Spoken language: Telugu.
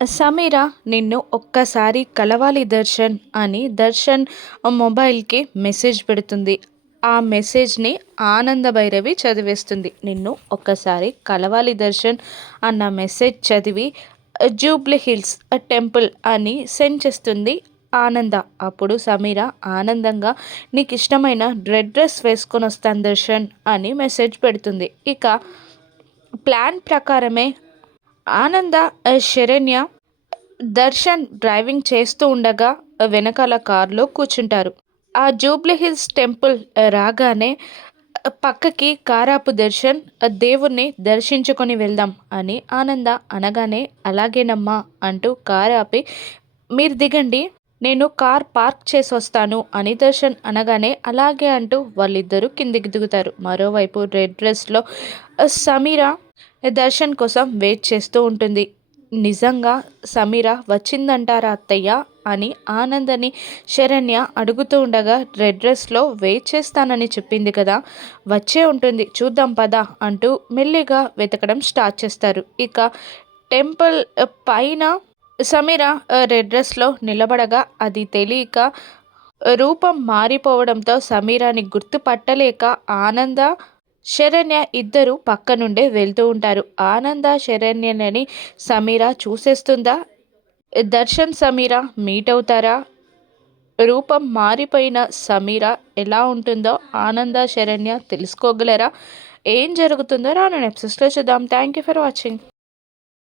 సమీర నిన్ను ఒక్కసారి కలవాలి దర్శన్ అని దర్శన్ మొబైల్‌కి మెసేజ్ పెడుతుంది. ఆ మెసేజ్‌ని ఆనంద భైరవి చదివేస్తుంది. నిన్ను ఒక్కసారి కలవాలి దర్శన్ అన్న మెసేజ్ చదివి జూబ్లీ హిల్స్ టెంపుల్ అని సెండ్ చేస్తుంది ఆనంద. అప్పుడు సమీర ఆనందంగా నీకిష్టమైన రెడ్ డ్రెస్ వేసుకొనొస్తాను దర్శన్ అని మెసేజ్ పెడుతుంది. ఇక ప్లాన్ ప్రకారమే ఆనంద, శరణ్య దర్శన్ డ్రైవింగ్ చేస్తూ ఉండగా వెనకాల కారులో కూర్చుంటారు. ఆ జూబ్లీ హిల్స్ టెంపుల్ రాగానే పక్కకి కారాపు దర్శన్ దేవుణ్ణి దర్శించుకొని వెళ్దాం అని ఆనంద అనగానే అలాగేనమ్మా అంటూ కారాపి మీరు దిగండి నేను కార్ పార్క్ చేసి వస్తాను అని దర్శన్ అనగానే అలాగే అంటూ వాళ్ళిద్దరూ కిందికి దిగుతారు. మరోవైపు రెడ్ డ్రెస్లో సమీర దర్శన్ కోసం వెయిట్ చేస్తూ ఉంటుంది. నిజంగా సమీర వచ్చిందంటారా అత్తయ్య అని ఆనందని శరణ్య అడుగుతూ ఉండగా రెడ్ డ్రెస్లో వెయిట్ చేస్తానని చెప్పింది కదా వచ్చే ఉంటుంది చూద్దాం పద అంటూ మెల్లిగా వెతకడం స్టార్ట్ చేస్తారు. ఇక టెంపుల్ పైన సమీర రెడ్ డ్రెస్లో నిలబడగా అది తెలియక రూపం మారిపోవడంతో సమీరాని గుర్తుపట్టలేక ఆనంద శరణ్య ఇద్దరు పక్క నుండే వెళ్తూ ఉంటారు. ఆనంద శరణ్యని సమీర చూసేస్తుందా? దర్శన్ సమీర మీట్ అవుతారా? రూపం మారిపోయిన సమీర ఎలా ఉంటుందో ఆనంద శరణ్య తెలుసుకోగలరా? ఏం జరుగుతుందో రాను ఎపిసోడ్స్లో చూద్దాం. Thank you for watching.